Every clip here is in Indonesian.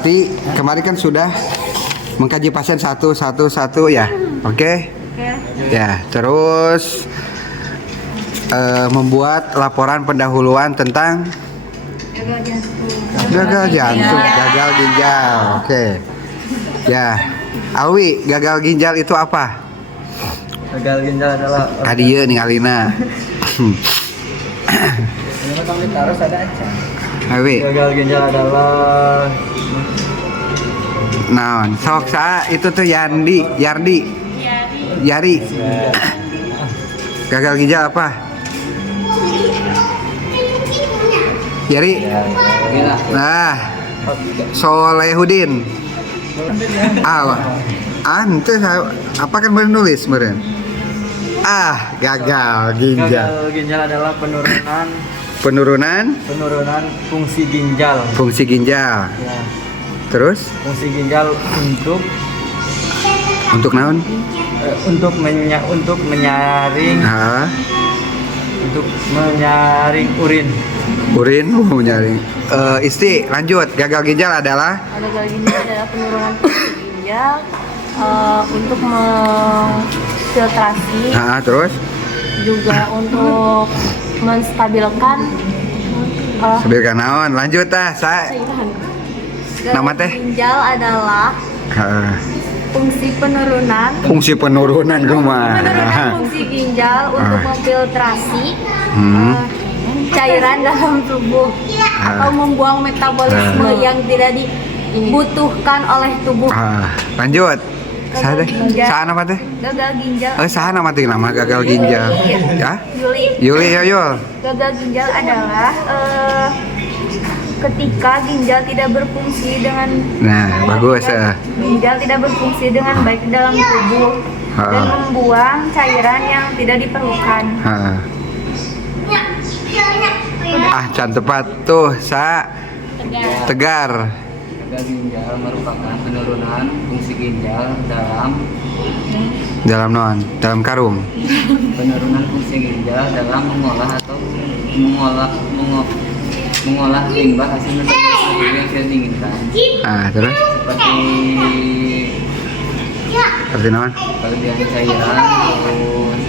berarti kemarin kan sudah mengkaji pasien satu ya. Oke. Ya, terus membuat laporan pendahuluan tentang gagal jantung, gagal ginjal. Oke. Ya. Alwi, gagal ginjal itu apa? Gagal ginjal adalah Kadieu ningalina. Alwi. gagal ginjal adalah Naon? Sok saa itu tuh Yardi. Gagal ginjal apa? Yari. Nah, Solehudin. Ante apa kan baru nulis kemarin? Gagal ginjal. gagal ginjal adalah Penurunan fungsi ginjal. fungsi ginjal. Ya, Terus fungsi ginjal untuk naon? untuk menyaring urin. Urin menyaring. Isti lanjut. Gagal ginjal adalah Gagal ginjal adalah penurunan fungsi ginjal untuk memfiltrasi, terus juga untuk menstabilkan sebilkan naon. Lanjut sa. Nama teh? ginjal adalah fungsi penurunan Fungsi penurunan kumaha? fungsi ginjal untuk memfiltrasi Hmm. cairan dalam tubuh atau membuang metabolisme yang tidak dibutuhkan oleh tubuh. Lanjut. Saha teh? Saha nama teh? Gagal ginjal. Saha nama teh nama gagal ginjal? Ya? Yuli Yoyol. Gagal ginjal adalah ketika ginjal tidak berfungsi dengan Bagus. ginjal tidak berfungsi dengan baik dalam tubuh dan membuang cairan yang tidak diperlukan. Can tepat tuh Tegar. Gagal ginjal merupakan penurunan fungsi ginjal dalam karung. penurunan fungsi ginjal dalam mengolah limbah hasil metabolisme yang tidak diinginkan. Terus seperti naon? Kelebihan cairan, terus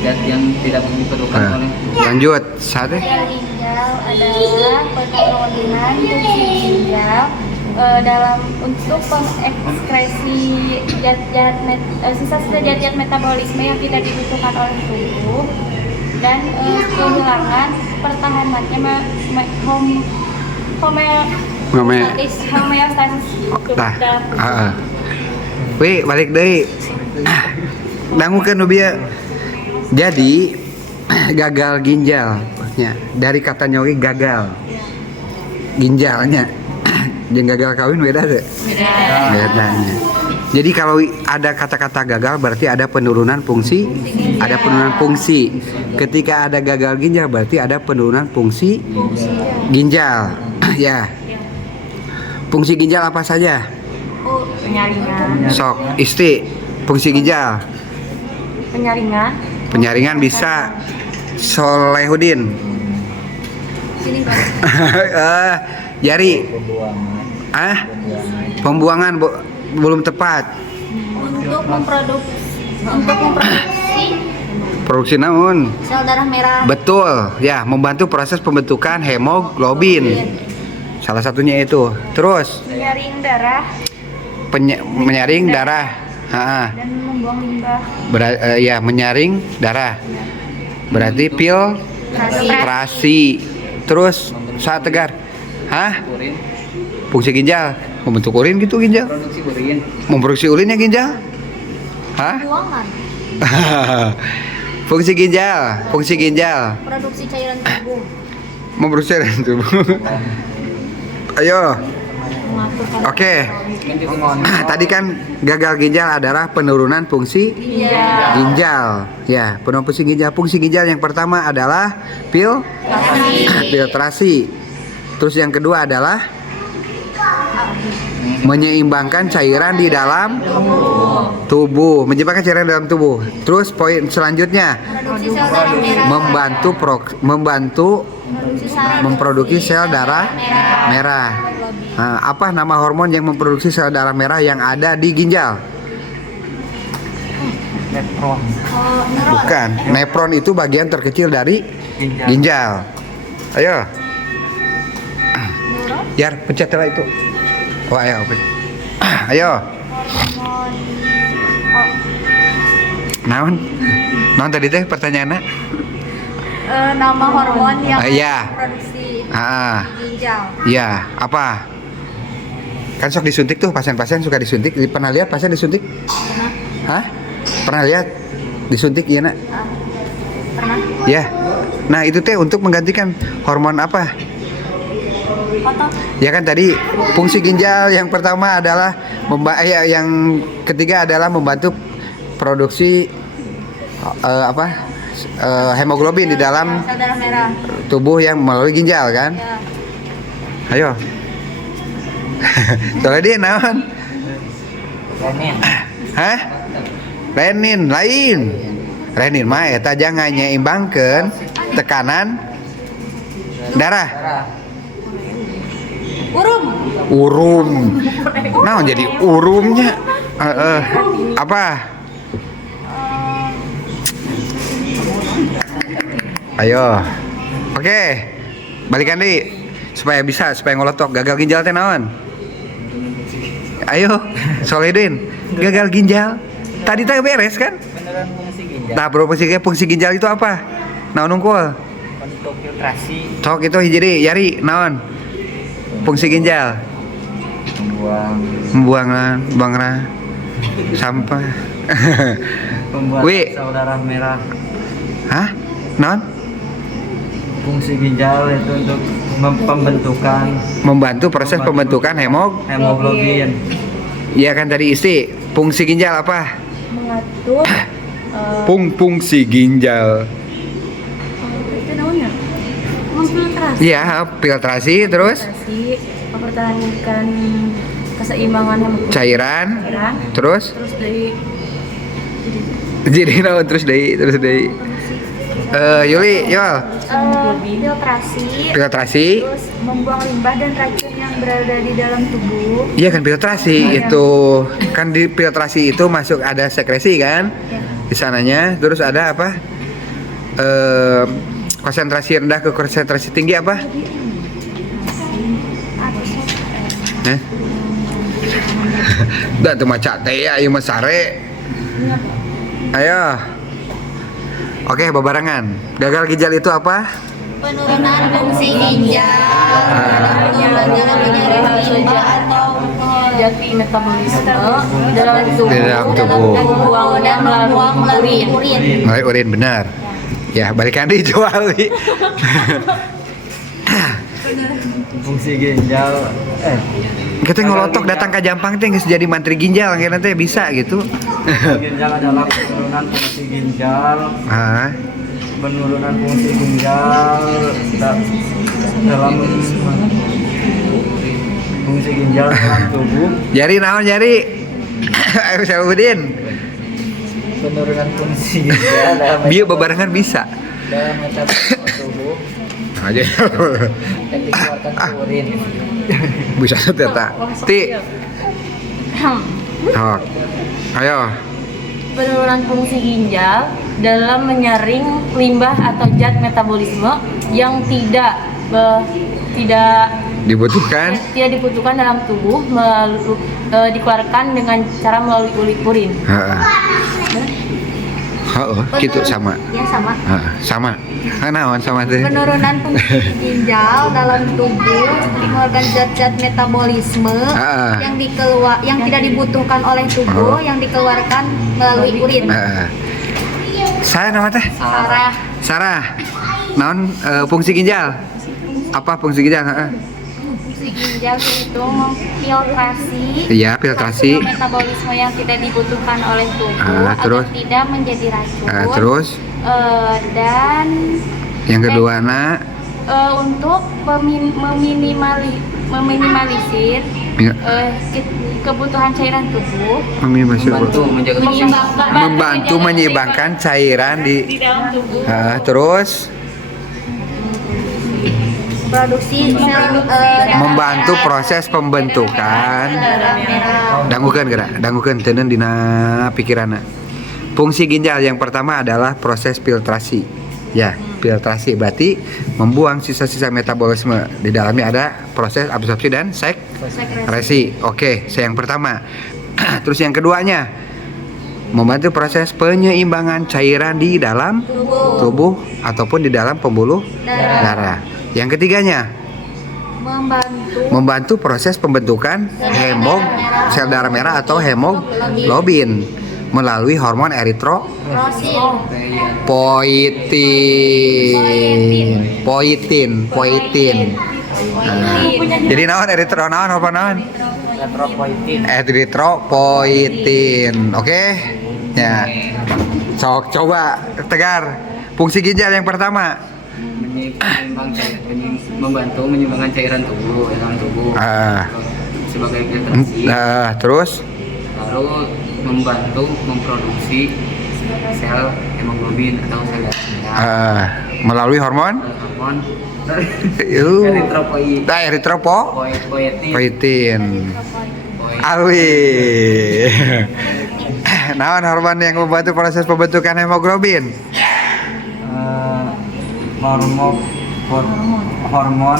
zat yang tidak diperlukan oleh Lanjut. Saha teh? Gagal ginjal adalah penurunan fungsi ginjal untuk mengekskresi sisa-sisa zat metabolisme yang tidak dibutuhkan oleh tubuh dan kehilangan pertahanannya homeostasis tubuh dalam tubuh. Wih, balik deui. Dangukeun nu bieu. Jadi gagal ginjal ya, dari kata nyogi gagal ginjalnya jeung gagal kawin beda tuh. Bedanya. Jadi kalau ada kata-kata gagal berarti ada penurunan fungsi, ada penurunan fungsi. Ketika ada gagal ginjal berarti ada penurunan fungsi ginjal. Ya. Fungsi ginjal apa saja? Penyaringan. Sok, Isti, fungsi ginjal. Penyaringan bisa. Solehudin. Sini Pak. Yari. Pembuangan belum tepat. Untuk memproduksi Produksi naon? sel darah merah. Betul, ya, membantu proses pembentukan hemoglobin. Salah satunya itu. Terus Menyaring darah menyaring darah. dan membuang limbah. Ya, menyaring darah. Berarti filtrasi. Terus saat Tegar. urin, Fungsi ginjal membentuk urin gitu ginjal. produksi urin, Memproduksi urinnya ginjal. Buangan. Fungsi ginjal. Produksi cairan tubuh. Memproduksi cairan tubuh. Ayo. Mengaturkan Oke. Tadi kan gagal ginjal adalah penurunan fungsi ginjal. Ya, penurunan fungsi ginjal. Fungsi ginjal yang pertama adalah filtrasi. Terus yang kedua adalah menyeimbangkan cairan di dalam tubuh. Menyeimbangkan cairan dalam tubuh. Terus poin selanjutnya produksi sel darah merah. membantu memproduksi sel darah merah. Nah, apa nama hormon yang memproduksi sel darah merah yang ada di ginjal? Nepron. Bukan. Nefron itu bagian terkecil dari ginjal. Ayo. Yar, pencet lah itu. Oh, ayo. Ayo. Naon? Naon tadi teh pertanyaannya? Nama hormon yang Iya. produksi Ah, ginjal. iya. Apa? Kan sok disuntik tuh, pasien-pasien suka disuntik. Pernah lihat pasien disuntik? Hah? Pernah lihat disuntik iya nak? Pernah? Ya. Nah itu teh untuk menggantikan hormon apa? Otot. Ya kan tadi fungsi ginjal yang pertama adalah yang ketiga adalah membantu produksi hemoglobin di dalam Sel darah merah. tubuh yang melalui ginjal kan? Ya. Ayo. Soalnya dia naon? Renin. Hah? Renin lain. Renin mah eta jangan nyeimbangkeun tekanan darah. Urum. Naon jadi urumnya? Apa? Ayo. Oke. Balikan deh supaya ngolotok gagal ginjal teh naon? Ayo, Solidin. Gagal ginjal. Tadi teh beres kan? Beneran fungsi ginjal. Nah, bro, fungsi ginjal itu apa? Naon unggul? Untuk filtrasi. Sok itu hiji yari naon? Fungsi ginjal. Membuang sampah. Membuat Wi. sel darah merah. Hah? Naon? Fungsi ginjal itu untuk Membantu proses pembentukan hemoglobin. Iya kan tadi isi. Fungsi ginjal apa? Mengatur Fungsi ginjal. itu namanya memfiltrasi. Iya, filtrasi terus Mempertahankan keseimbangan hemoglobin cairan terus dari jadi naon terus deui. Yuli, filtrasi. terus membuang limbah dan racun yang berada di dalam tubuh. Iya kan filtrasi itu kan di filtrasi itu masuk ada sekresi kan di sananya terus ada apa konsentrasi rendah ke konsentrasi tinggi apa? Dah tuh maca teh ayo mah sare. Ayo. Oke, babarengan. Gagal ginjal itu apa? Penurunan fungsi ginjal, jati metabolisme dalam tubuh, Di dalam tubuh. dan membuangnya melalui urin. Melalui urin benar. Ya, balikan dijual. Fungsi ginjal Kita ngolotok datang ke Jampang teh geus jadi mantri ginjal akhirnya teh bisa gitu. ginjal adalah penurunan fungsi ginjal. Ah, Penurunan fungsi ginjal dalam fungsi ginjal dalam tubuh. jari naon jari? Ayo Syahudin. Penurunan fungsi ginjal dalam Bieu babarengan bisa. dalam metabolisme tubuh Aja. yang dikeluarkan ke urin. Bisa teta. Ti. Tok. Ayo. Penurunan fungsi ginjal dalam menyaring limbah atau zat metabolisme yang tidak Dibutuhkan. dibutuhkan dalam tubuh dikeluarkan dengan cara melalui urin. Heeh. Heeh, gitu sama. Ya sama. Heeh, sama. Naon sama teh? Penurunan fungsi ginjal dalam tubuh mengeluarkan zat-zat metabolisme yang tidak dibutuhkan oleh tubuh yang dikeluarkan melalui urin. Heeh. Saya nama teh? Sarah. Naon fungsi ginjal? Apa fungsi ginjal? Heeh. Fungsi ginjal itu memfiltrasi Iya, filtrasi. metabolisme yang tidak dibutuhkan oleh tubuh Terus? agar tidak menjadi racun. Terus Dan yang kedua nak untuk meminimalisir kebutuhan cairan tubuh, Membantu menjaga membantu menyeimbangkan cairan di dalam tubuh. terus memproduksi sel membantu proses pembentukan. Dangukeun gerak, dangukeun teuneun dina pikiranna. Fungsi ginjal yang pertama adalah proses filtrasi. Ya, filtrasi berarti membuang sisa-sisa metabolisme. Di dalamnya ada proses absorpsi dan sekresi. Oke, yang pertama. Terus yang keduanya, membantu proses penyeimbangan cairan di dalam tubuh ataupun di dalam pembuluh darah. Yang ketiganya, membantu proses pembentukan sel darah merah atau hemoglobin melalui hormon poietin. Jadi naon hormon naon? Eritropoietin. Oke? Ya. Sok coba Tegar. Fungsi ginjal yang pertama. Membantu menyeimbangkan cairan tubuh dalam tubuh. Sebagai filtrasi. Terus Lalu membantu memproduksi sel hemoglobin atau sel darah merah melalui hormon eritropoietin. Alwi. Naon hormon yang membantu proses pembentukan hemoglobin? Hormon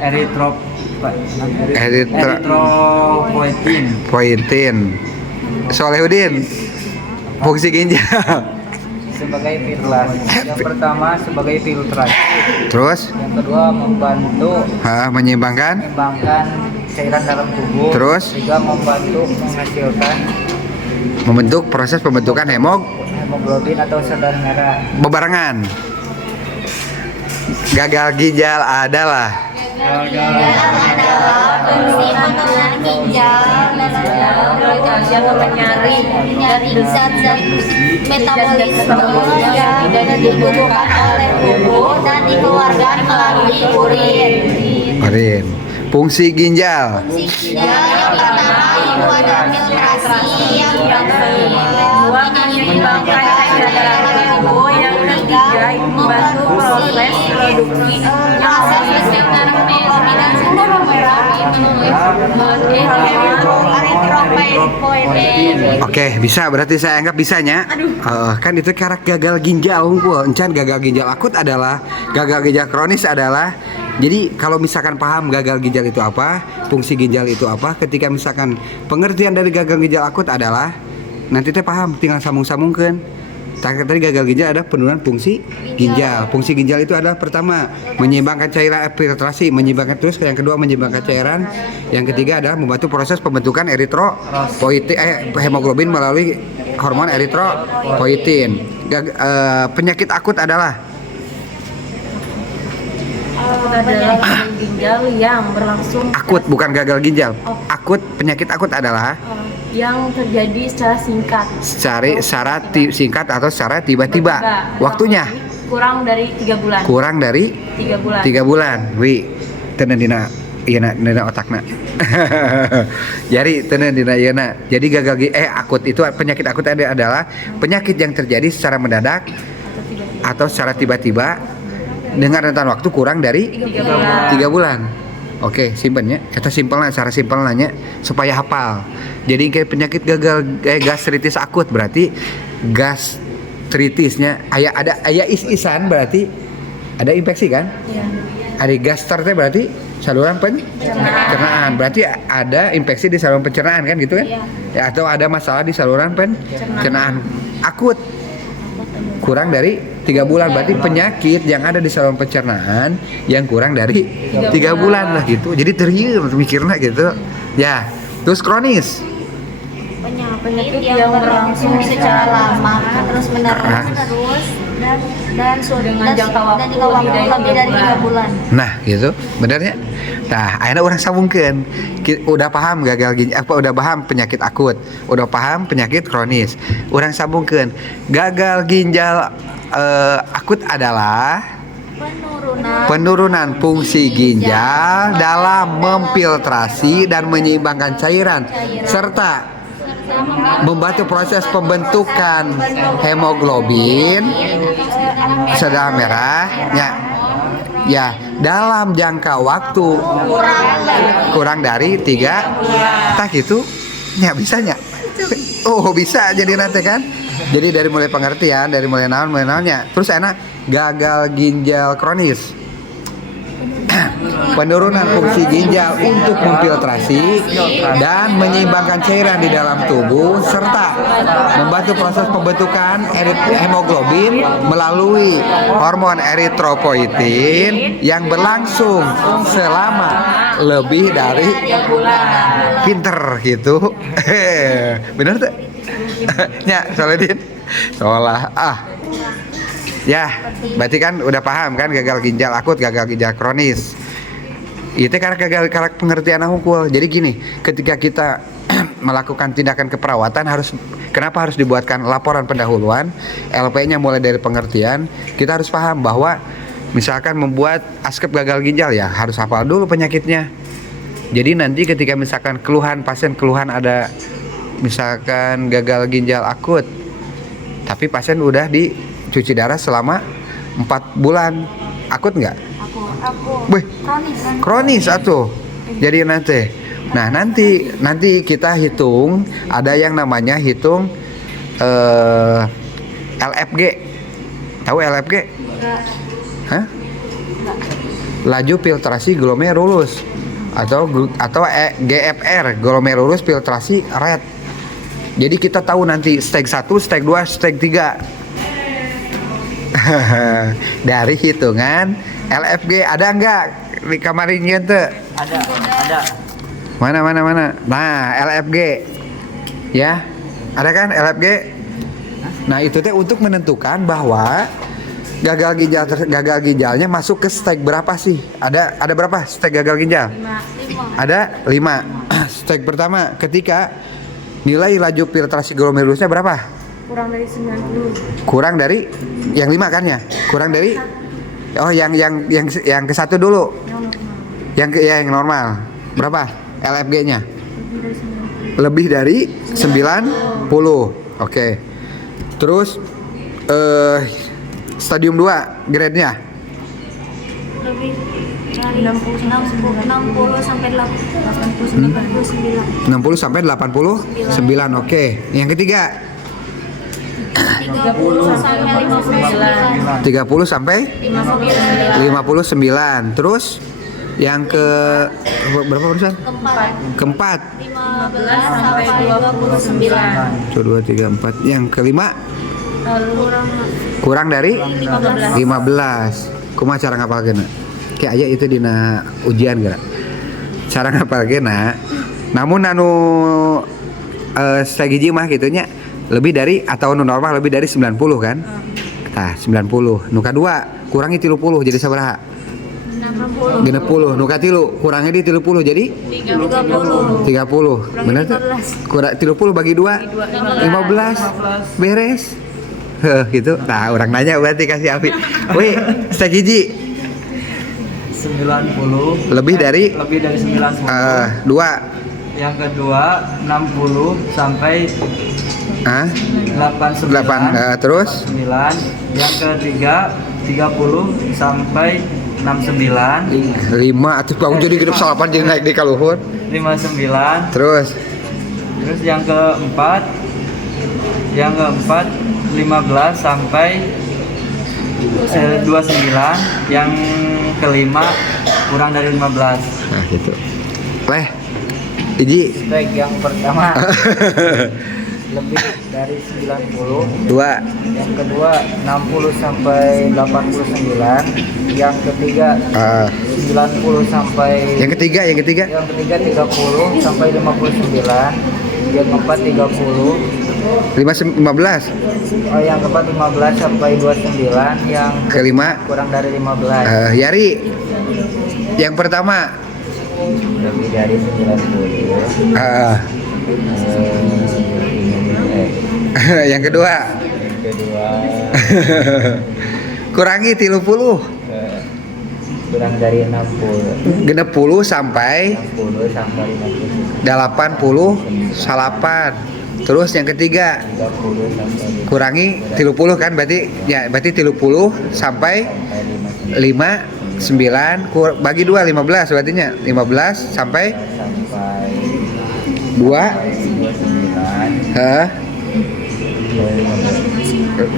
eritropoietin. Solehudin, fungsi ginjal sebagai filtrasi. Yang pertama sebagai filtrasi. Terus Yang kedua membantu menyeimbangkan cairan dalam tubuh. Terus Juga membantu menghasilkan membentuk proses pembentukan hemoglobin atau sel darah merah. bebarengan. Gagal ginjal adalah fungsi pembentukan ginjal menyaring zat-zat metabolisme yang tidak dibutuhkan oleh tubuh dan dikeluarkan melalui urin. Fungsi ginjal. Fungsi ginjal yang pertama itu ada filtrasi, yang kedua menyeimbangkan cairan dalam tubuh, yang ketiga membantu proses produksi sel darah merah eritropoietin. Oke, bisa berarti saya anggap bisanya. Kan itu karakter gagal ginjal unggul. Encan gagal ginjal akut adalah, gagal ginjal kronis adalah. Jadi kalau misalkan paham gagal ginjal itu apa, fungsi ginjal itu apa, ketika misalkan pengertian dari gagal ginjal akut adalah, nanti teh paham, tinggal sambung-sambungkan. Tadi gagal ginjal ada penurunan fungsi ginjal. Fungsi ginjal itu adalah pertama menyeimbangkan cairan, filtrasi, menyeimbangkan, terus yang kedua menyeimbangkan cairan, yang ketiga adalah membantu proses pembentukan eritropoietin hemoglobin melalui hormon eritropoietin. Penyakit akut adalah gagal ginjal yang berlangsung akut, bukan gagal ginjal. Akut, penyakit akut adalah yang terjadi secara singkat atau secara tiba-tiba. Waktunya kurang dari 3 bulan. Kurang dari 3 bulan. Wi, tenan dina dina otakna. Jadi tenan dina ieu-na. Jadi gagal akut itu penyakit akut adalah penyakit yang terjadi secara mendadak atau secara tiba-tiba dengan rentan waktu kurang dari 3 bulan. Oke, simpennya. Kita simpelnya, cara simpelnya supaya hafal. Jadi kayak penyakit gagal gastritis akut berarti gastritisnya aya is-isan berarti ada infeksi kan? Iya. Ada gaster teh berarti saluran pencernaan. Berarti ada infeksi di saluran pencernaan kan gitu kan? Ya, atau ada masalah di saluran pencernaan akut. Kurang dari 3 bulan berarti penyakit yang ada di saluran pencernaan yang kurang dari 3 bulan lah gitu. Jadi terieur mikirnya gitu. Ya, terus kronis. Penyakit yang berlangsung secara lama terus menerus dan dengan jangka waktu lebih dari 3 bulan. Nah, gitu. Benernya. Nah, akhirnya orang sambungkeun. Udah paham gagal ginjal udah paham penyakit akut, udah paham penyakit kronis. Orang sambungkeun. Gagal ginjal akut adalah penurunan fungsi ginjal dalam memfiltrasi dan menyeimbangkan cairan serta membantu proses pembentukan hemoglobin darah merah ya dalam jangka waktu kurang dari 3 tak itu ya bisanya. Oh bisa jadi nanti kan. Jadi dari mulai pengertian, dari mulai naonnya. Terus enak gagal ginjal kronis. Penurunan fungsi ginjal untuk memfiltrasi dan menyeimbangkan cairan di dalam tubuh serta membantu proses pembentukan hemoglobin melalui hormon eritropoietin yang berlangsung selama lebih dari pinter gitu. Bener tuh? Ya, Soledin. Seolah ya, berarti kan udah paham kan gagal ginjal akut, gagal ginjal kronis. Itu karena gagal pengertian hukum. Jadi gini, ketika kita melakukan tindakan keperawatan kenapa harus dibuatkan laporan pendahuluan, LP-nya mulai dari pengertian, kita harus paham bahwa misalkan membuat askep gagal ginjal ya harus hafal dulu penyakitnya. Jadi nanti ketika misalkan pasien keluhan ada misalkan gagal ginjal akut, tapi pasien udah dicuci darah selama 4 bulan, akut nggak? Wih, kronis atuh. Jadi nanti. Nah, nanti kita hitung ada yang namanya hitung LFG. Tahu LFG? Hah? Laju filtrasi glomerulus atau GFR, glomerulus filtrasi rate. Jadi kita tahu nanti stage 1, stage 2, stage 3. Dari hitungan LFG ada enggak di kamar ini tuh? Ada. Mana. Nah, LFG. Ya. Ada kan LFG? Nah, itu teh untuk menentukan bahwa gagal ginjalnya masuk ke stage berapa sih? Ada berapa stage gagal ginjal? 5. Ada 5. Stage pertama ketika nilai laju filtrasi glomerulusnya berapa? Kurang dari 90. Kurang dari yang 5 kan ya? Kurang dari yang ke satu dulu. Yang normal. Berapa LFG-nya? Lebih dari 90. Oke. Terus stadium 2 grade-nya? Lebih dari 60 sampai 89. 60 sampai 89. Oke. Yang ketiga? 30 sampai 59. 30 sampai 59. Terus yang ke berapa barusan? Keempat. 15 sampai 29. 1 2 3 4. Yang kelima? Kurang dari 15. Kumaha cara ngapalkeun? Kayak aja itu dina ujian gara. Cara ngapalkeun namun anu strategi mah gitunya lebih dari atau normal lebih dari 90 kan? Tah 90. Nu kadua kurangi 30 jadi sabaraha? 60. Nu katilu kurangi di 30 jadi 30. Bener tuh? Kurang 30 bagi 2 15. Beres. Gitu. Nah, orang nanya berarti kasih Afi. Wih, strategi 90 lebih dari 90. 2. Yang kedua 60 sampai 89. Terus 9. Yang ketiga 30 sampai 69. 5 atuh bang jadi genep salapan jadi naik di kaluhur. 59. Terus yang keempat 15 sampai 29. Yang kelima kurang dari 15. nah gitu. Leh. Iji Stake yang pertama lebih dari 90. 2. Yang kedua 60 sampai 89. Yang ketiga 90 sampai Yang ketiga Yang ketiga 30 sampai 59. Yang keempat 30. 15. Yang keempat 15 sampai 29. Yang Kelima kurang dari 15. Yari. Yang pertama Lebih dari 90. yang kedua Kedua kurangi 30 kurang dari 60. genep 10 sampai 60 sampai 50. 80 salapan Terus yang ketiga 30 sampai kurangi 30 kan berarti ya berarti 30 sampai 59 bagi 2 15 berarti nya 15 sampai sampai 2 29 heeh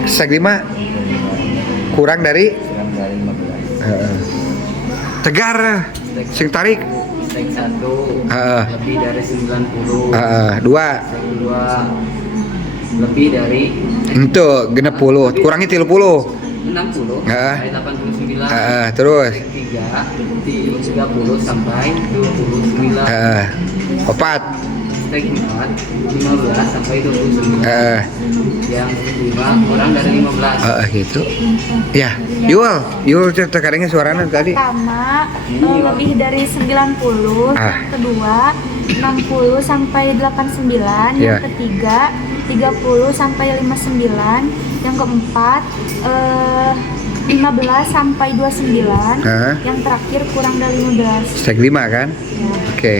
sek 5 kurang dari kurang dari 15. heeh. Tegar sing tarik Stek 1 Heeh. lebih dari 90. heeh 2 Stek 2 lebih dari itu genep 10 kurangi 30 60 Heeh. sampai 89. heeh terus Stek 3 30 sampai 29. heeh 4 Stek 4 15 sampai 29. heeh Yang kelima kurang dari 15. gitu ya Yul terkadangnya suaranya tadi Pertama lebih dari 90, Ah. yang kedua 60 sampai 89, Ya. yang ketiga 30 sampai 59, yang keempat 15 sampai 29, Ah. yang terakhir kurang dari 15. sek 5 kan Ya. oke